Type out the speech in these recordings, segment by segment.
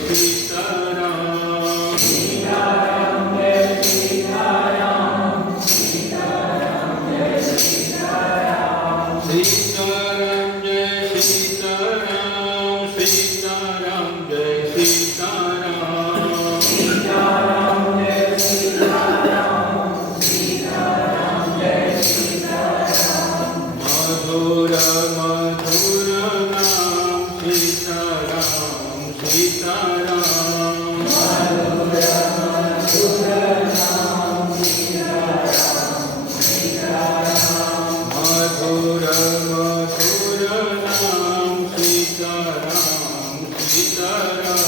सीताराम। सीताराम जय सीताराम, सीताराम जय सीताराम, सीताराम जय सीताराम, सीताराम जय सीताराम। सीताराम जय सीताराम, सीताराम जय सीताराम, मधुर मधुर नाम सीताराम सीताराम। मधुर मधुर नाम सीताराम, सीताराम, मधुर मधुर नाम सीताराम सीताराम।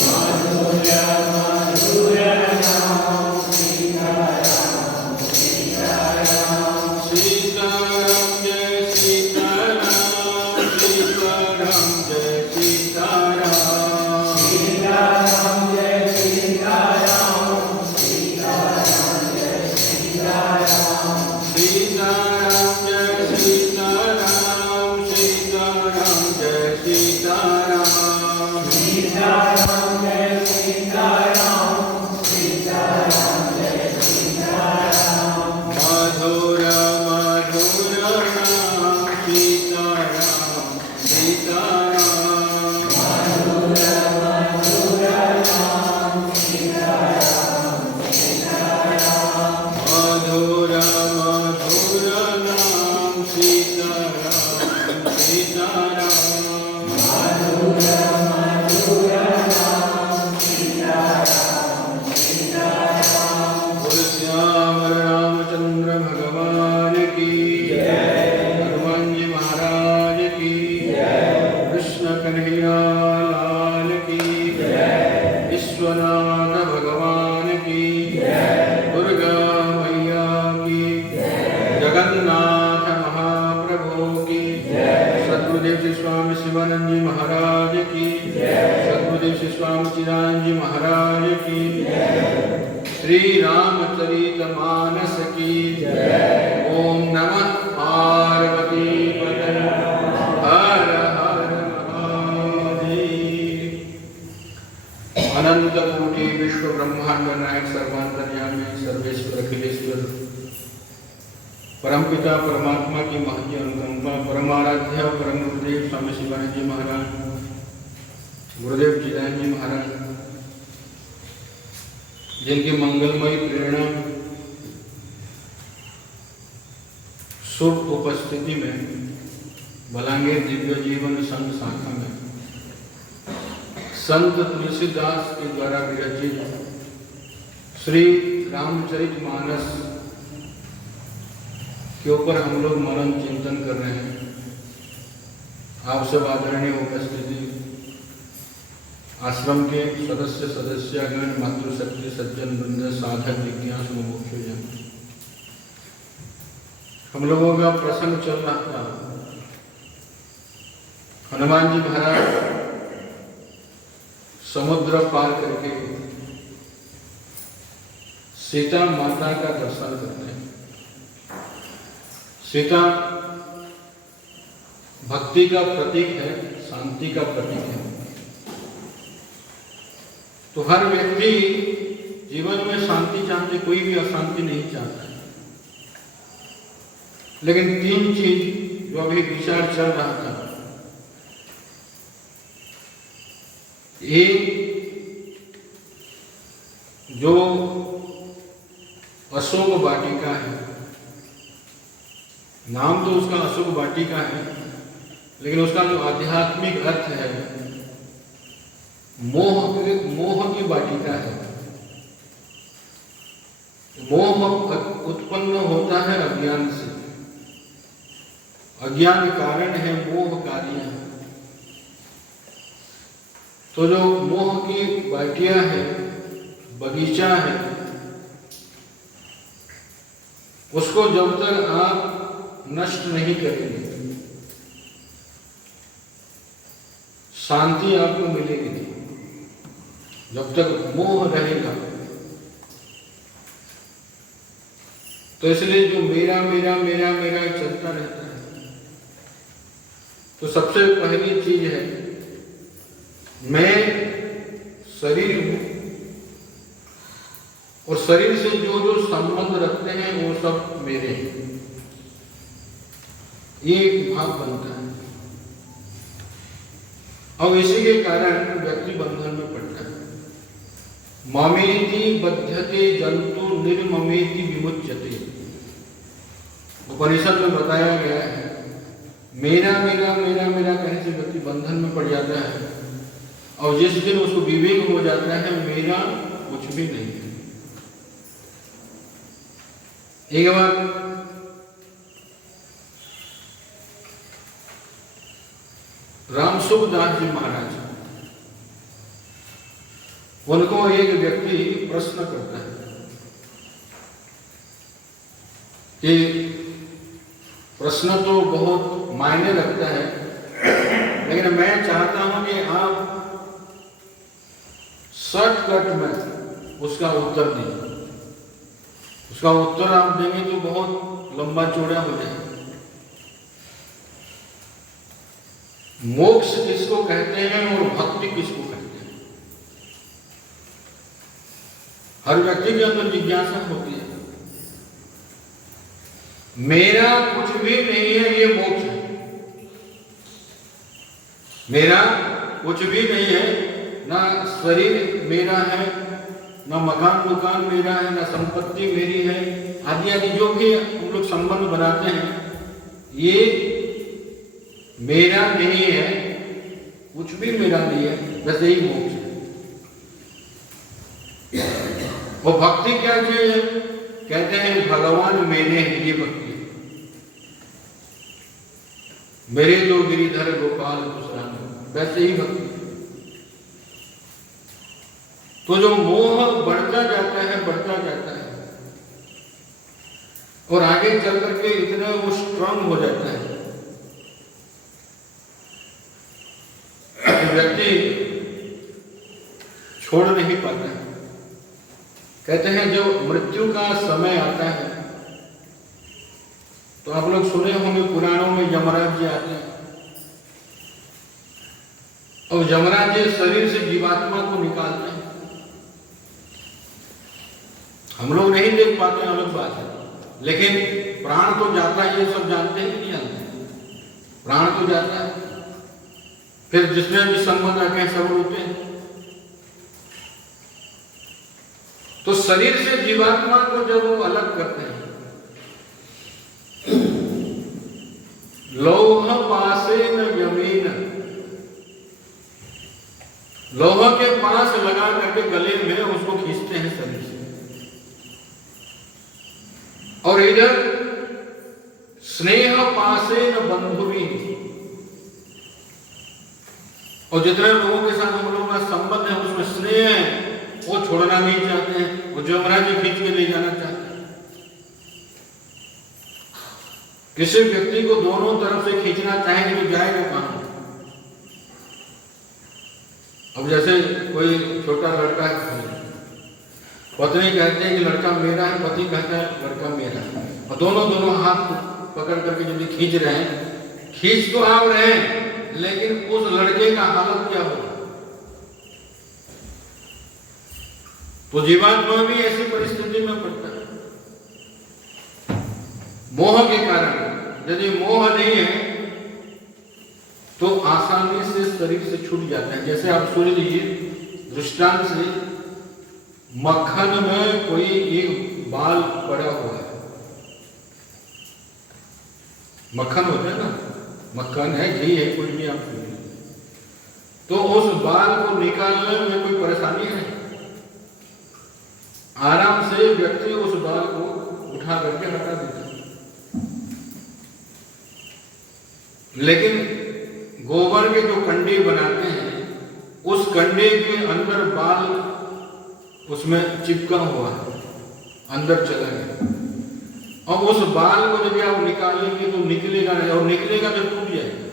मधुर मधुर नाम सीताराम, सीताराम, सीताराम जय सीताराम, सीताराम जय सीताराम। सीताराम जय सीताराम, सीताराम जय सीताराम, सीताराम जय सीताराम, सीताराम जय सीताराम। सीताराम जय सीताराम, सीताराम जय सीताराम, मधुर मधुर नाम सीताराम सीताराम। मधुर मधुर नाम सीताराम, सीताराम, मधुर मधुर नाम सीताराम सीताराम। मधुर मधुर नाम सीताराम, सीताराम, बोल श्याम रामचंद्र भगवान की हनुमान जी महाराज की कृष्ण कन्हैया लाल की विश्वनाथ भगवान की दुर्गा मैया की जगन्नाथ महाप्रभु की सद्गुरुदेव श्री स्वामी शिवानंद जी महाराज की सद्गुरुदेव श्री स्वामी चिदानंद जी महाराज की श्री रामचरित मानस की ओम नमः पार्वती पतये हर हर महादेव। अनंत कोटि विश्व ब्रह्मांड नायक सर्वांतर्यामी सर्वेश्वर अखिलेश्वर परमपिता परमात्मा की महती अनुकंपा परमाराध्य परम गुरुदेव स्वामी शिवानंद जी महाराज गुरुदेव चिदानंद जी महाराज जिनकी मंगलमयी प्रेरणा शुभ उपस्थिति में बलांगीर दिव्य जीवन संघ शाखा में संत तुलसीदास के द्वारा विरचित श्री रामचरित मानस के ऊपर हम लोग मनन चिंतन कर रहे हैं। आप सब आदरणीय उपस्थिति आश्रम के सदस्यगण मातृशक्ति सज्जन वृंद साधक जिज्ञासु मुमुक्षुजन, हम लोगों का प्रसंग चल रहा था। हनुमान जी महाराज समुद्र पार करके सीता माता का दर्शन करते हैं। सीता भक्ति का प्रतीक है, शांति का प्रतीक है। तो हर व्यक्ति जीवन में शांति चाहते, कोई भी अशांति नहीं चाहता है। लेकिन तीन चीज जो अभी विचार चल रहा था, एक जो अशोक वाटिका है, नाम तो उसका अशोक वाटिका है, लेकिन उसका जो आध्यात्मिक अर्थ है मोह की वाटिका है। मोह उत्पन्न होता है अज्ञान से, अज्ञान कारण है, मोह कार्य है। तो जो मोह की वाटिया है, बगीचा है, उसको जब तक आप नष्ट नहीं करेंगे शांति आपको मिलेगी नहीं। जब तक मोह रहेगा तो इसलिए जो मेरा मेरा मेरा मेरा चलता रहता है। तो सबसे पहली चीज है मैं शरीर हूं और शरीर से जो जो संबंध रखते हैं वो सब मेरे हैं, ये एक भाव बनता है। और इसी के कारण व्यक्ति बंधन में पड़ता है। ममेति बध्यते जंतु निर्ममेति विमुच्यते। उपनिषद में बताया गया है मेरा मेरा मेरा मेरा कहने से व्यक्ति बंधन में पड़ जाता है, और जिस दिन उसको विवेक हो जाता है मेरा कुछ भी नहीं है। एक बार रामसुखदास जी महाराज, उनको एक व्यक्ति प्रश्न करता है कि प्रश्न तो बहुत मायने रखता है, लेकिन मैं चाहता हूं कि आप शॉर्टकट में उसका उत्तर दीजिए। उसका उत्तर आप देंगे तो बहुत लंबा चौड़ा हो जाएगा। मोक्ष किसको कहते हैं और भक्ति किसको कहते हैं? हर व्यक्ति के अंदर जिज्ञासा होती है। मेरा कुछ भी नहीं है, ये मोक्ष है। मेरा कुछ भी नहीं है, ना शरीर मेरा है, ना मकान दुकान मेरा है, ना संपत्ति मेरी है, आदि आदि जो भी हम लोग संबंध बनाते हैं, ये मेरा नहीं है, कुछ भी मेरा नहीं है, बस यही मोक्ष है। वो भक्ति क्या चीज है? कहते हैं भगवान मेरे हैं, ये भक्ति। मेरे तो गिरिधर गोपाल दूसरा, वैसे ही भक्ति। तो जो मोह बढ़ता जाता है और आगे चल करके इतना वो स्ट्रांग हो जाता है, व्यक्ति छोड़ नहीं पाता है। कहते हैं जब मृत्यु का समय आता है तो आप लोग सुने होंगे पुराणों में यमराज जी आते हैं, और यमराज जी शरीर से जीवात्मा को निकालते हैं। हम लोग नहीं देख पाते, अलग बात है, लेकिन प्राण तो जाता है। ये सब जानते हैं कि नहीं जानते? प्राण तो जाता है, फिर जिसमें भी संबंध रखे हैं सब रोते हैं। तो शरीर से जीवात्मा को जब वो अलग करते हैं, लौह पासे न यमीन, लोहा के पास लगा करके गले में उसको खींचते हैं शरीर से, और इधर स्नेह पासे न बंधुवी, और जितने लोगों के साथ हम लोगों का संबंध है उसमें स्नेह है, वो छोड़ना नहीं चाहते हैं, वो यमराज जी खींच के ले जाना चाहते हैं। किसी व्यक्ति को दोनों तरफ से खींचना चाहेंगे तो जाएगा कहां? अब जैसे कोई छोटा लड़का है, पत्नी कहते हैं कि लड़का मेरा है, पति कहता है लड़का मेरा है, और दोनों हाथ पकड़ करके यदि खींच रहे हैं, खींच तो आप रहे हैं, लेकिन उस लड़के का हालत क्या होगा? तो जीवात्मा भी ऐसी परिस्थिति में पड़ता है मोह के कारण। यदि मोह नहीं है तो आसानी से शरीर से छूट जाता है। जैसे आप सुन लीजिए दृष्टांत से, मक्खन में कोई एक बाल पड़ा हुआ है, मक्खन होता है ना, मक्खन है, घी है, कुछ भी आप सुनिए, तो उस बाल को निकालने में कोई परेशानी है? आराम से व्यक्ति उस बाल को उठा करके हटा देता है। लेकिन गोबर के जो कंडे बनाते हैं, उस कंडे के अंदर बाल उसमें चिपका हुआ है, अंदर चला गया, और उस बाल को जब आप निकालेंगे तो निकलेगा नहीं, और निकलेगा तो टूट जाएगा।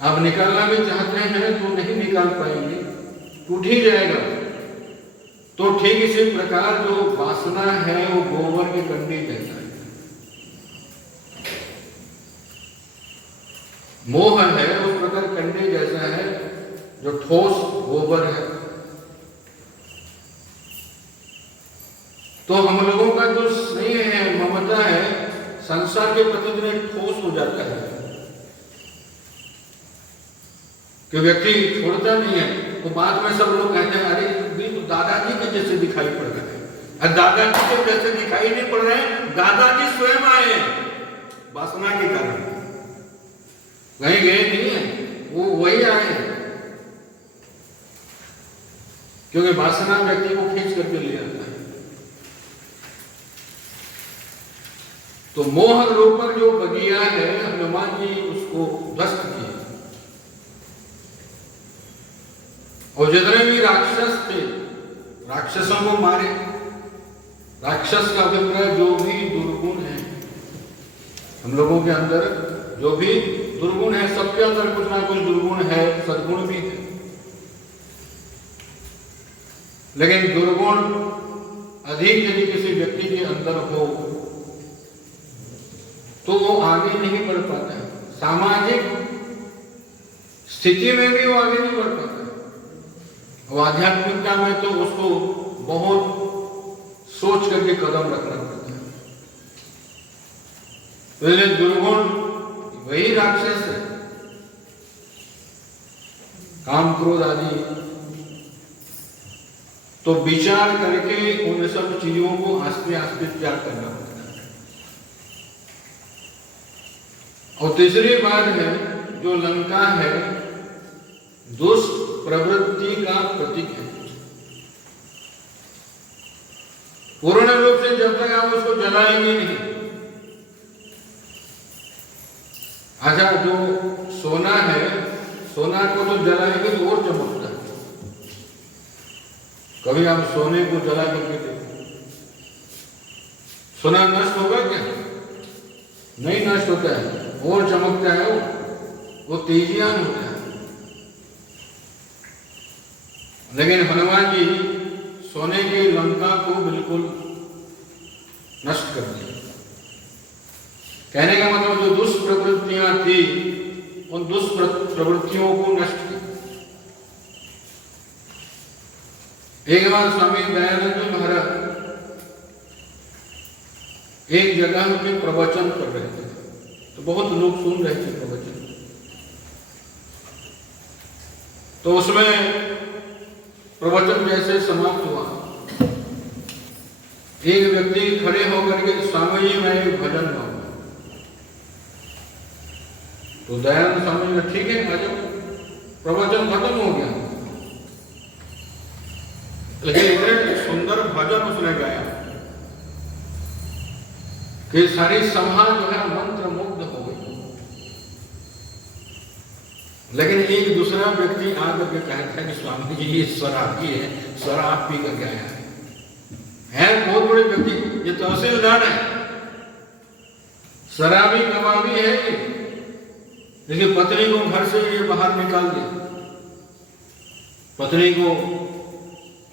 आप निकालना भी चाहते हैं तो नहीं निकाल पाएंगे, टूट ही जाएगा। तो ठीक इसी प्रकार जो वासना है वो गोबर के कंडे जैसा है, मोह है उस प्रकार कंडे जैसा है, जो ठोस गोबर है। तो हम लोगों का जो स्नेह है, ममता है, संसार के प्रति इतने ठोस हो जाता है कि व्यक्ति छोड़ता नहीं है। तो बाद में सब लोग कहते हैं अरे तो दादाजी के जैसे दिखाई पड़ रहे हैं। और दादाजी के जैसे दिखाई नहीं पड़ रहे हैं, दादाजी स्वयं आए वासना के कारण, कहीं गए नहीं है, वो वही आए, क्योंकि वासना व्यक्ति को खींच करके ले आता है। तो मोह रोपर जो बगिया है, हनुमान जी उसको ध्वस्त किए। और जितने भी राक्षस थे, राक्षसों को मारे। राक्षस का अभिप्राय जो भी दुर्गुण है, हम लोगों के अंदर जो भी दुर्गुण है, सबके अंदर कुछ ना कुछ दुर्गुण है, सद्गुण भी है। लेकिन दुर्गुण अधिक यदि किसी व्यक्ति के अंदर हो तो वो आगे नहीं बढ़ पाता है। सामाजिक स्थिति में भी वो आगे नहीं बढ़ पाता है। और आध्यात्मिकता में तो उसको बहुत सोच करके कदम रखना पड़ता है। पहले दुर्गुण वही राक्षस है, काम क्रोध आदि। तो विचार करके उन सब चीजों को आस्ते आस्ते त्याग करना पड़ता है। और तीसरी बात है, जो लंका है दुष्ट प्रवृत्ति का प्रतीक है। पूर्ण रूप से जब तक आप उसको जलाएंगे नहीं। अच्छा, जो सोना है, सोना को तो जलाएंगे तो और चमकता है। कभी आप सोने को जला करके देखो, सोना नष्ट होगा क्या? नहीं नष्ट होता है, और चमकता है, वो तेजियान होता है। लेकिन हनुमान जी सोने की लंका को बिल्कुल नष्ट कर दिया। कहने का मतलब जो दुष्प्रवृत्तियां थी, उन दुष्प्रवृत्तियों को नष्ट किया। एक बार स्वामी दयानंद महाराज एक जगह में प्रवचन कर रहे थे, तो बहुत लोग सुन रहे थे प्रवचन। तो उसमें प्रवचन जैसे समाप्त हुआ, एक व्यक्ति खड़े होकर के स्वामी जी मैं एक भजन गाऊंगा। तो दयानंद स्वामी जी ठीक है, आ जाओ। प्रवचन खत्म हो गया, लेकिन इतने सुंदर भजन उसने गाया कि सारी सभा जो है मंत्र मुग्ध हो गई। लेकिन एक दूसरा व्यक्ति आकर के कहता है कि स्वामी जी ये शराबी है, शराब पी कर गया है बहुत बड़े व्यक्ति, ये तहसीलदार है, शराबी कबाबी है। लेकिन पत्नी को घर से ये बाहर निकाल दिया, पत्नी को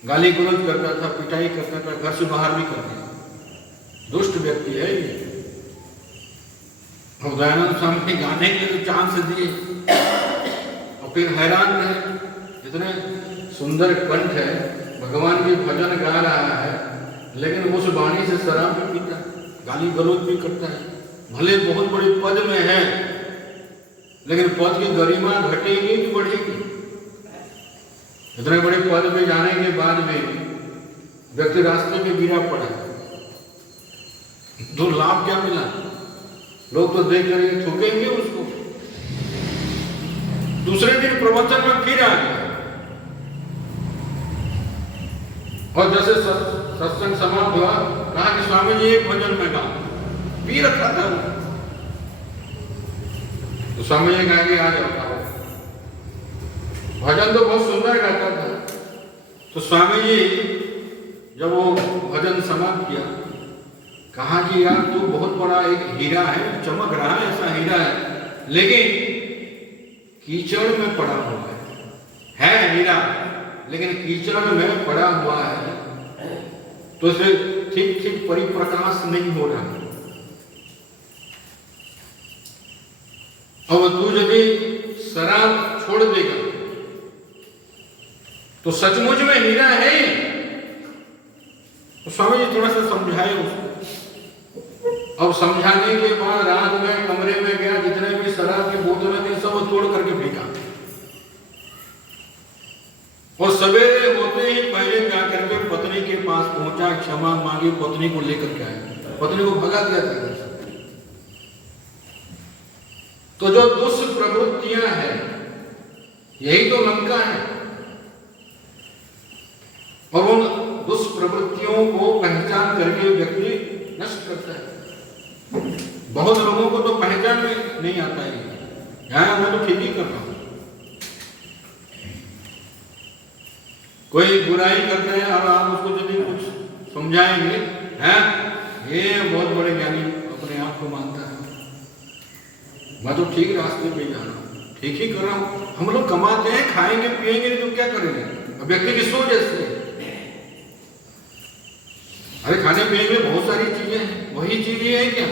गाली गलौज करता था, पिटाई करता था, घर से बाहर भी कर दिया। दुष्ट व्यक्ति है ये। और दयानंद स्वामी गाने के लिए चांस दिए, और फिर हैरान रहे, इतने सुंदर कंठ है, भगवान के भजन गा रहा है, लेकिन उस वाणी से शराब भी पीता है, गाली गलौज भी करता है। भले बहुत बड़े पद में है, लेकिन पद की गरिमा घटेगी कि बढ़ेगी? इतने बड़े पद में जाने के बाद में व्यक्ति रास्ते में गिरा पड़ा, तो लाभ क्या मिला? लोग तो देख कर थूकेंगे उसको। दूसरे दिन प्रवचन में फिर आ गया, और जैसे सत्संग समाप्त हुआ, कहा कि स्वामी जी एक भजन में गाओ, पी रखा था। तो स्वामी जी कहा कि आ जाओ, भजन तो बहुत सुंदर गाता था। तो स्वामी जी जब वो भजन समाप्त किया, कहा कि यार तू बहुत बड़ा एक हीरा है, चमक रहा है, ऐसा हीरा है, लेकिन कीचड़ में पड़ा हुआ है हीरा, लेकिन कीचड़ में पड़ा हुआ है, तो उसे ठीक ठीक परिप्रकाश नहीं हो रहा। अब तू यदि शराब छोड़ देगा तो सचमुच में हीरा है ही। तो स्वामी जी थोड़ा सा समझाए उसको। अब समझाने के बाद रात में कमरे में गया, जितने भी शराब की बोतलें थी सब तोड़ करके फेंका, और सवेरे होते ही पहले जाकर के पत्नी के पास पहुंचा, क्षमा मांगी, पत्नी को लेकर के आया, पत्नी को भगा दिया था। तो जो दुष्प्रवृत्तियां हैं यही तो लंका है, और उन दुष्प्रवृत्तियों को पहचान करके व्यक्ति नष्ट करता है। बहुत लोगों को तो पहचान में नहीं आता है, यहां मैं तो ठीक ही कर रहा हूं। कोई बुराई करते हैं और आप उसको यदि कुछ समझाएंगे, हैं ये बहुत बड़े ज्ञानी अपने आप को मानता है, मैं तो ठीक रास्ते पे जा रहा हूँ, ठीक ही कर रहा हूँ। हम लोग कमाते हैं, खाएंगे पिएंगे तो क्या करेंगे? व्यक्ति की सोच ऐसे है। अरे खाने पीने के लिए बहुत सारी चीजें हैं, वही चीजें है क्या?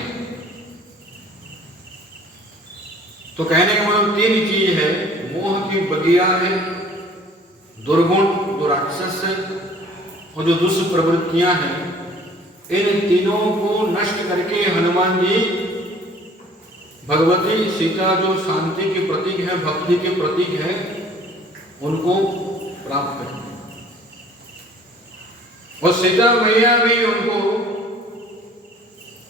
तो कहने का मतलब 3 चीज है, मोह की बगिया है, दुर्गुण जो राक्षस है, और जो दुष्प्रवृत्तियां हैं, इन तीनों को नष्ट करके हनुमान जी भगवती सीता जो शांति के प्रतीक है, भक्ति के प्रतीक है, उनको प्राप्त करते हैं। और सीता मैया भी उनको,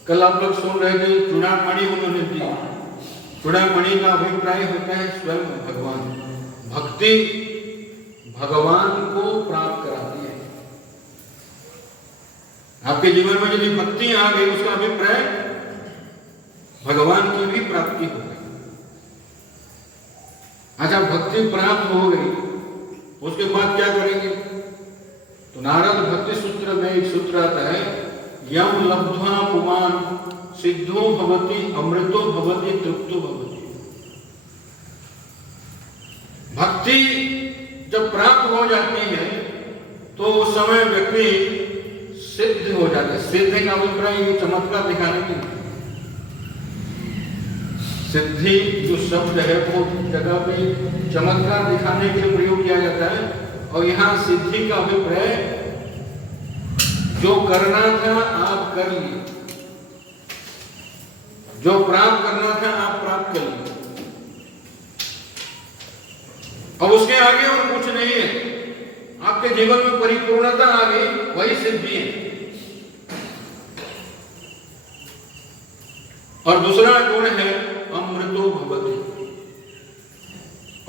कल आप लोग सुन रहे थे, चूड़ामणि उन्होंने दी। चूड़ामणि का अभिप्राय होता है स्वयं भगवान। भक्ति भगवान को प्राप्त कराती है। आपके जीवन में यदि भक्ति आ गई, उसका अभिप्राय भगवान की भी प्राप्ति हो गई। अच्छा, भक्ति प्राप्त हो गई, उसके बाद क्या करेंगे? तो नारद भक्ति सूत्र में एक सूत्र आता है, यम लब्ध्वा पुमान सिद्धो भवति अमृतो भवति तृप्तो भवति। भक्ति जब प्राप्त हो जाती है तो उस समय व्यक्ति सिद्ध हो जाता है। सिद्ध का अभिप्राय ये चमत्कार दिखाने की। सिद्धि जो शब्द है वो जगह पे चमत्कार दिखाने के लिए प्रयोग किया जाता है, और यहाँ सिद्धि का अभिप्राय जो करना था आप कर लिए, जो प्राप्त करना था आप प्राप्त कर लिए, अब उसके आगे और कुछ नहीं है। आपके जीवन में परिपूर्णता आ गई, वही सिद्धि है। और दूसरा गुण है अमृतो भवति,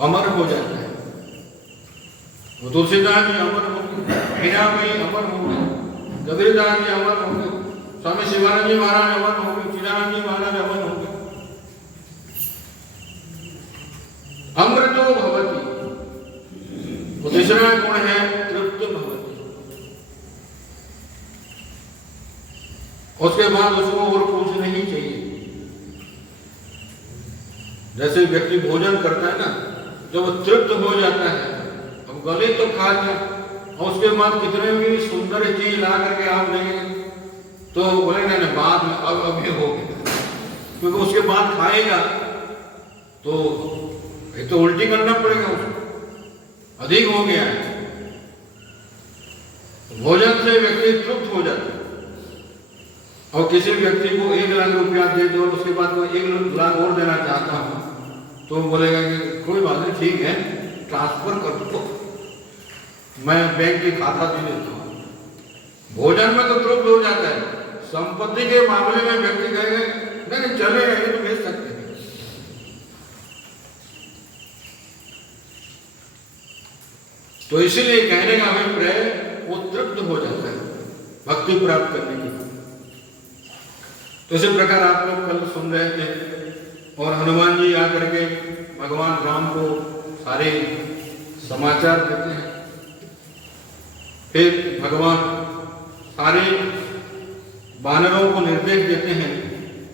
अमर हो जाता है। वो तुलसीदास जी अमर हो गए, मीराबाई अमर हो गए, कबीरदास जी अमर हो गए, स्वामी शिवानंद जी महाराज अमर हो गए, चिदानंद जी महाराज अमर हो गए। अमृतो भवति। वो तीसरा गुण है तृप्त भवति। उसके बाद उसको और कुछ नहीं चाहिए। जैसे व्यक्ति भोजन करता है ना, जब वो तृप्त हो जाता है, अब गले तो खा लिया, और उसके बाद कितने भी सुंदर चीज ला करके आप देंगे तो बोले ना बाद में अब अभी हो गया, क्योंकि उसके बाद खाएगा तो एक तो उल्टी करना पड़ेगा, उसको अधिक हो गया है। भोजन से व्यक्ति तृप्त हो जाता है। और किसी व्यक्ति को 1 लाख रुपया दे दो, उसके बाद कोई 1 लाख और देना चाहता हूं, तो बोलेगा कि कोई बात नहीं, ठीक है, ट्रांसफर कर दो, मैं बैंक की खाता दे देता हूं। भोजन में तो तृप्त हो जाता है। संपत्ति के मामले में व्यक्ति कहेगा नहीं चलेगा, ये तो भेज सकते हैं। तो इसीलिए कहने का अभिप्राय वो तृप्त हो जाता है भक्ति प्राप्त करने की। तो इसी प्रकार आप लोग कल सुन रहे थे, और हनुमान जी आकर के भगवान राम को सारे समाचार देते हैं। फिर भगवान सारे वानरों को निर्देश देते हैं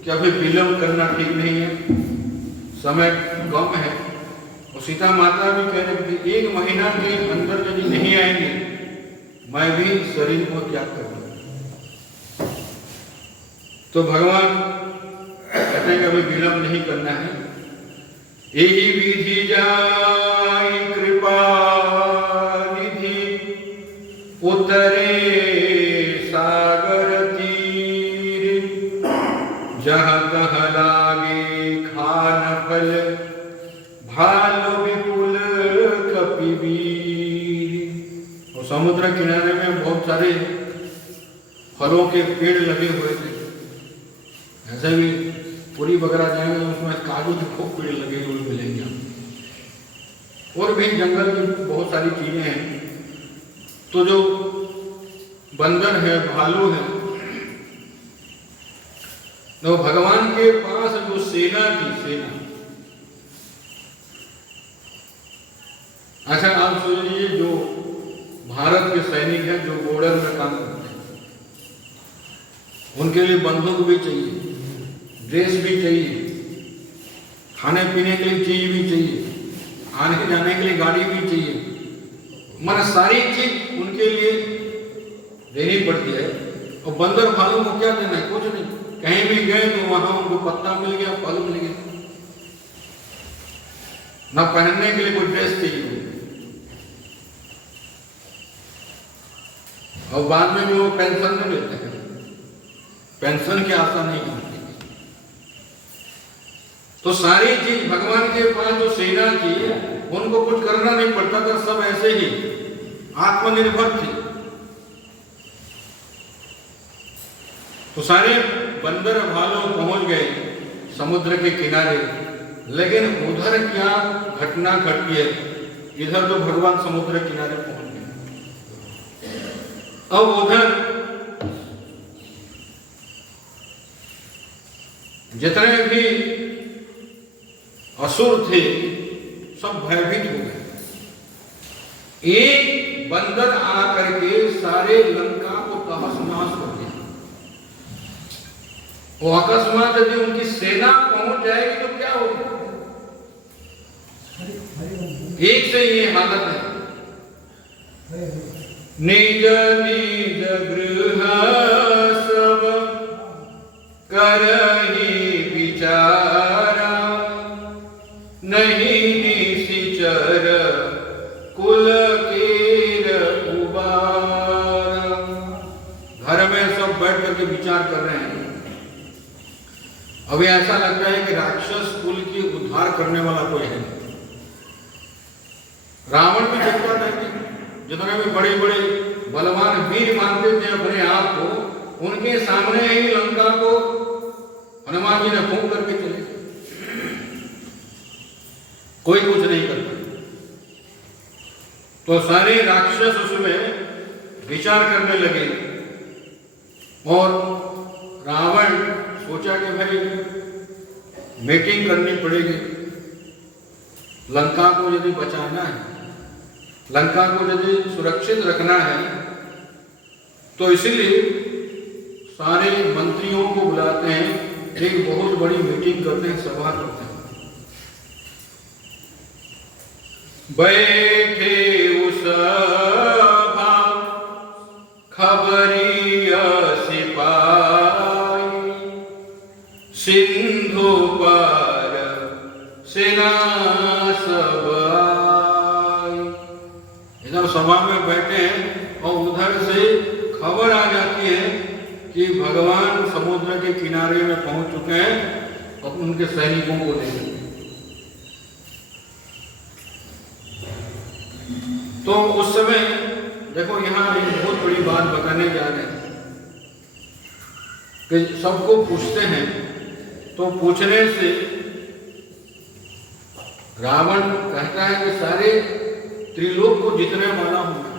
कि अभी विलंब करना ठीक नहीं है, समय कम है। और सीता माता भी कह रही थी 1 महीना के अंदर यदि नहीं आएंगे मैं भी शरीर को त्याग कर दूंगा। तो भगवान कहते हैं कि अभी विलंब नहीं करना है। यही विधि जाई कृपा निधि पिबीर। और समुद्र किनारे में बहुत सारे फलों के पेड़ लगे हुए थे। ऐसे भी पुरी वगैरह जाएंगे उसमें काजू के खूब पेड़ लगे हुए मिलेंगे आपको। और भी जंगल की बहुत सारी चीजें हैं। तो जो बंदर है, भालू है, तो भगवान के पास जो सेना थी, सेना, अच्छा आप सोच लीजिए जो भारत के सैनिक हैं जो बॉर्डर में काम करते हैं, उनके लिए बंदूक भी चाहिए, ड्रेस भी चाहिए, खाने पीने के लिए चीज भी चाहिए, आने जाने के लिए गाड़ी भी चाहिए, मतलब सारी चीज उनके लिए देनी पड़ती है। और बंदर भालू को क्या देना है? कुछ नहीं। कहीं भी गए तो वहां उनको पत्ता मिल गया, फल मिल गया, ना पहनने के लिए कोई ड्रेस चाहिए। और बाद में भी वो पेंशन नहीं लेते हैं, पेंशन की आशा नहीं होती। तो सारी चीज भगवान के पास जो सेना थी उनको कुछ करना नहीं पड़ता था, सब ऐसे ही आत्मनिर्भर थे। तो सारे बंदर भालू पहुंच गए समुद्र के किनारे, लेकिन उधर क्या घटना घटी है? इधर तो भगवान समुद्र किनारे पहुंच गए। अब उधर जितने भी असुर थे सब भयभीत हो गए। एक बंदर आकर के सारे लंका को तहस नहस कर दिया। वो अकस्मात यदि उनकी सेना पहुंच जाएगी तो क्या होगा? एक से ये हालत है। निज निज गृह सब करहि विचारा, नहीं निशिचर कुल केर उबारा। घर में सब बैठ करके विचार कर रहे हैं। अभी ऐसा लगता है कि राक्षस कुल की उद्धार करने वाला कोई है। रावण भी देखता था कि जितने भी बड़े बड़े बलवान वीर मानते थे अपने आप को, उनके सामने ही लंका को हनुमान जी ने फूंक करके चले, कोई कुछ नहीं करता। तो सारे राक्षस उसमें विचार करने लगे और रावण सोचा कि भाई मीटिंग करनी पड़ेगी। लंका को यदि बचाना है, लंका को यदि सुरक्षित रखना है, तो इसीलिए सारे मंत्रियों को बुलाते हैं, एक बहुत बड़ी मीटिंग करते हैं, सभा करते हैं। बैठे उस सभा खबरिया सिपाही, सिंधु पार सेना सब आई। इधर सभा में बैठे हैं और उधर से खबर आ जाती है कि भगवान समुद्र के किनारे में पहुंच चुके हैं और उनके सैनिकों को लेकर। तो उस समय देखो यहाँ एक बहुत बड़ी बात बताने जा रहे हैं कि सबको पूछते हैं, तो पूछने से रावण कहता है कि सारे त्रिलोक को जीतने वाला हूं मैं।